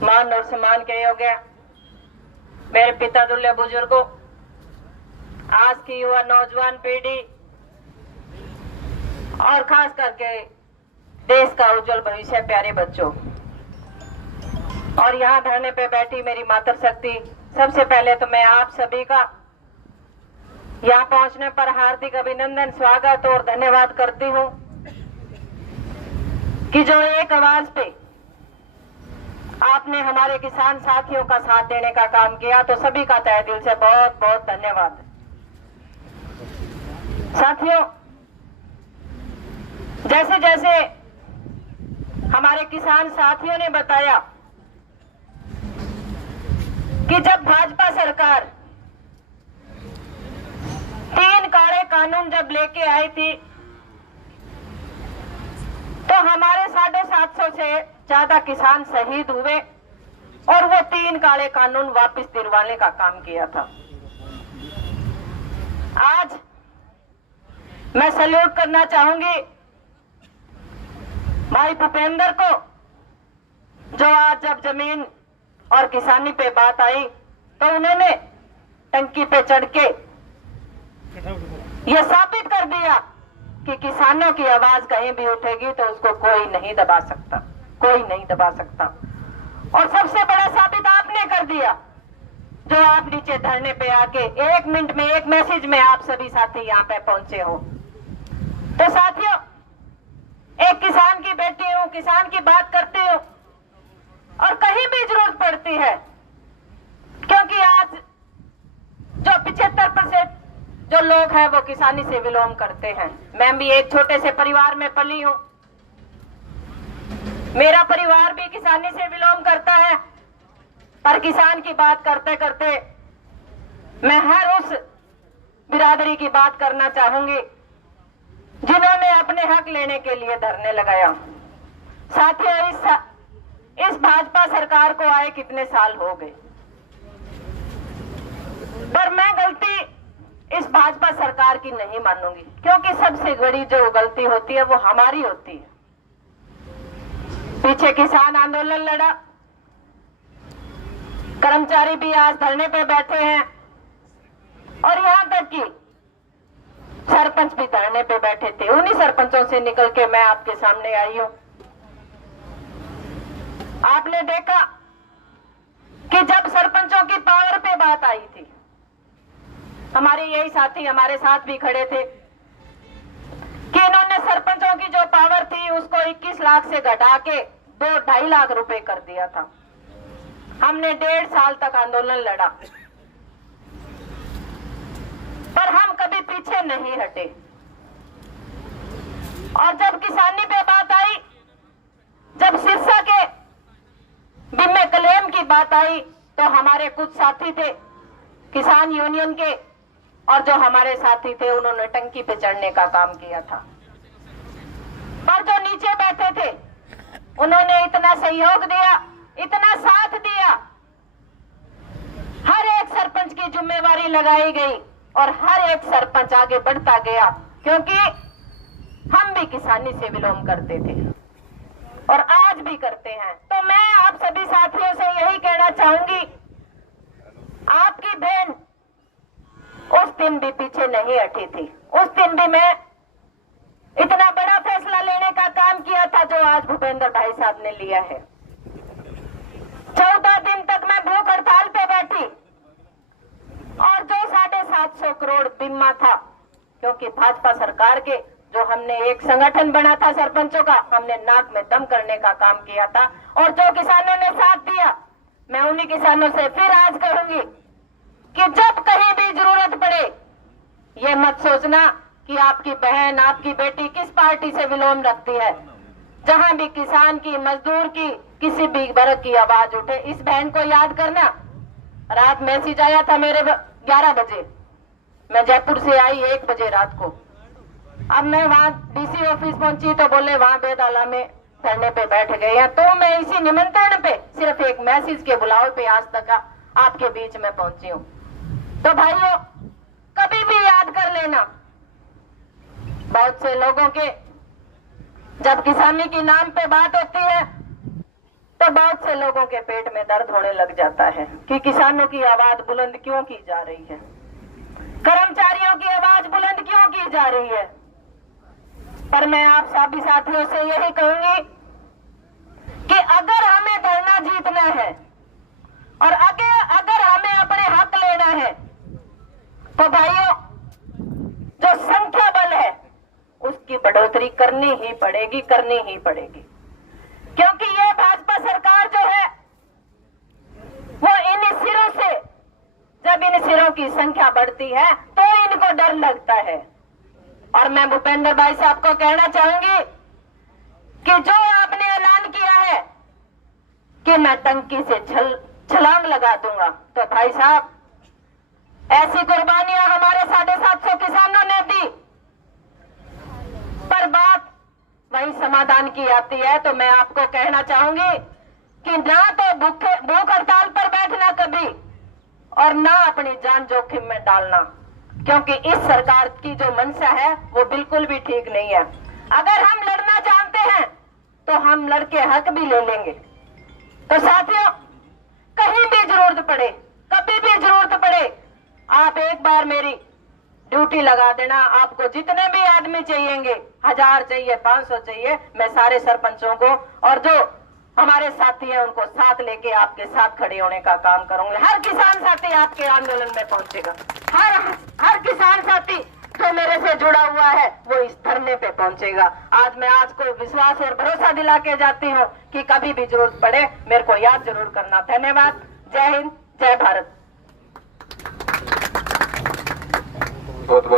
मान और सम्मान के योग्य मेरे पिता तुल्य बुजुर्गों, आज की युवा नौजवान पीढ़ी और खास करके देश का उज्जवल भविष्य प्यारे बच्चों, और यहाँ धरने पे बैठी मेरी मातृशक्ति, सबसे पहले तो मैं आप सभी का यहाँ पहुंचने पर हार्दिक अभिनंदन, स्वागत और धन्यवाद करती हूँ कि जो एक आवाज पे आपने हमारे किसान साथियों का साथ देने का काम किया, तो सभी का तहे दिल से बहुत बहुत धन्यवाद। साथियों, जैसे जैसे हमारे किसान साथियों ने बताया कि जब भाजपा सरकार 3 काले कानून जब लेके आई थी, तो हमारे 750 से ज्यादा किसान शहीद हुए और वो 3 काले कानून वापस दिलवाने का काम किया था। आज मैं सैल्यूट करना चाहूंगी भाई भूपेंद्र को, जो आज जब जमीन और किसानी पे बात आई तो उन्होंने टंकी पे चढ़ के यह साबित कर दिया कि किसानों की आवाज कहीं भी उठेगी तो उसको कोई नहीं दबा सकता, कोई नहीं दबा सकता। और सबसे बड़ा साबित आपने कर दिया, जो आप नीचे धरने पे आके 1 मिनट में 1 मैसेज में आप सभी साथी यहाँ पे पहुंचे हो। तो साथियों, एक किसान की बेटी हूँ, किसान की बात करती हूँ और कहीं भी जरूरत पड़ती है, क्योंकि आज जो 75% जो लोग हैं वो किसानी से विलोम करते हैं। मैं भी एक छोटे से परिवार में पली हूँ, मेरा परिवार भी किसानी से विलोम करता है, पर किसान की बात करते करते मैं हर उस बिरादरी की बात करना चाहूंगी जिन्होंने अपने हक लेने के लिए धरने लगाया। साथियों, इस भाजपा सरकार को आए कितने साल हो गए, पर मैं गलती इस भाजपा सरकार की नहीं मानूंगी, क्योंकि सबसे बड़ी जो गलती होती है वो हमारी होती है। पीछे किसान आंदोलन लड़ा, कर्मचारी भी आज धरने पे बैठे हैं और यहां तक कि सरपंच भी धरने पे बैठे थे। उन्हीं सरपंचों से निकल के मैं आपके सामने आई हूं। आपने देखा कि जब सरपंचों की पावर पे बात आई थी, हमारे यही साथी हमारे साथ भी खड़े थे कि इन्होंने सरपंचों की जो पावर थी उसको 21 लाख से घटा के 2-2.5 लाख रुपए कर दिया था। हमने 1.5 साल तक आंदोलन लड़ा, पर हम कभी पीछे नहीं हटे। और जब किसानी पे बात आई, जब सिरसा के बीमे क्लेम की बात आई, तो हमारे कुछ साथी थे किसान यूनियन के, और जो हमारे साथी थे उन्होंने टंकी पे चढ़ने का काम किया था। पर जो नीचे बैठे थे उन्होंने इतना सहयोग दिया, इतना साथ दिया, हर एक सरपंच की जिम्मेवारी लगाई गई और हर एक सरपंच आगे बढ़ता गया, क्योंकि हम भी किसानी से विलोम करते थे और आज भी करते हैं। तो मैं आप सभी साथियों से यही कहना चाहूंगी, आपकी बहन उस दिन भी पीछे नहीं हटी थी। उस दिन भी मैं इतना बड़ा फैसला लेने का काम किया था जो आज भूपेंद्र भाई साहब ने लिया है। 14 दिन तक मैं भूख हड़ताल पे बैठी और जो 750 करोड़ बीमा था, क्योंकि भाजपा सरकार के जो हमने एक संगठन बना था सरपंचों का, हमने नाक में दम करने का काम किया था। और जो किसानों ने साथ दिया, मैं उन्हीं किसानों से फिर आज कहूंगी कि जब कहीं भी जरूरत पड़े, ये मत सोचना कि आपकी बहन आपकी बेटी किस पार्टी से विलोम रखती है। जहां भी किसान की, मजदूर की, किसी भी वर्ग की आवाज उठे, इस बहन को याद करना। रात मैसेज आया था मेरे 11 बजे, मैं जयपुर से आई 1 बजे रात को। अब मैं वहां डीसी ऑफिस पहुंची तो बोले वहां बेदाला में धरने पे बैठ गए हैं। तो मैं इसी निमंत्रण पे, सिर्फ एक मैसेज के बुलावे पे आज तक आपके बीच में पहुंची हूँ। तो भाइयों, कभी भी याद कर लेना, बहुत से लोगों के जब किसानी के नाम पे बात होती है तो बहुत से लोगों के पेट में दर्द होने लग जाता है कि किसानों की आवाज बुलंद क्यों की जा रही है, कर्मचारियों की आवाज बुलंद क्यों की जा रही है। पर मैं आप सभी साथियों से यही कहूंगी कि अगर हमें धरना जीतना है और अगर हमें अपने हक लेना है तो भाइयों, जो संख्या बल है उसकी बढ़ोतरी करनी ही पड़ेगी, क्योंकि ये भाजपा सरकार जो है वो इन सिरों से, जब इन सिरों की संख्या बढ़ती है तो इनको डर लगता है। और मैं भूपेंद्र भाई साहब को कहना चाहूंगी कि जो आपने ऐलान किया है कि मैं टंकी से छलांग लगा दूंगा, तो भाई साहब ऐसी कुर्बानियां हमारे 750 किसानों ने दी, पर बात वही समाधान की आती है। तो मैं आपको कहना चाहूंगी कि ना तो भूख हड़ताल पर बैठना कभी और ना अपनी जान जोखिम में डालना, क्योंकि इस सरकार की जो मंशा है वो बिल्कुल भी ठीक नहीं है। अगर हम लड़ना जानते हैं तो हम लड़के हक भी ले लेंगे। तो साथियों, कहीं भी जरूरत पड़े, कभी भी जरूरत पड़े, आप एक बार मेरी ड्यूटी लगा देना। आपको जितने भी आदमी चाहिएंगे, 1000 चाहिए, 500 चाहिए, मैं सारे सरपंचों को और जो हमारे साथी हैं उनको साथ लेके आपके साथ खड़े होने का काम करूंगी। हर किसान साथी आपके आंदोलन में पहुंचेगा। हर किसान साथी जो मेरे से जुड़ा हुआ है वो इस धरने पे पहुंचेगा। आज मैं आज को विश्वास और भरोसा दिला के जाती हूँ कि कभी भी जरूरत पड़े मेरे को याद जरूर करना। धन्यवाद। जय हिंद, जय भारत। बहुत बहुत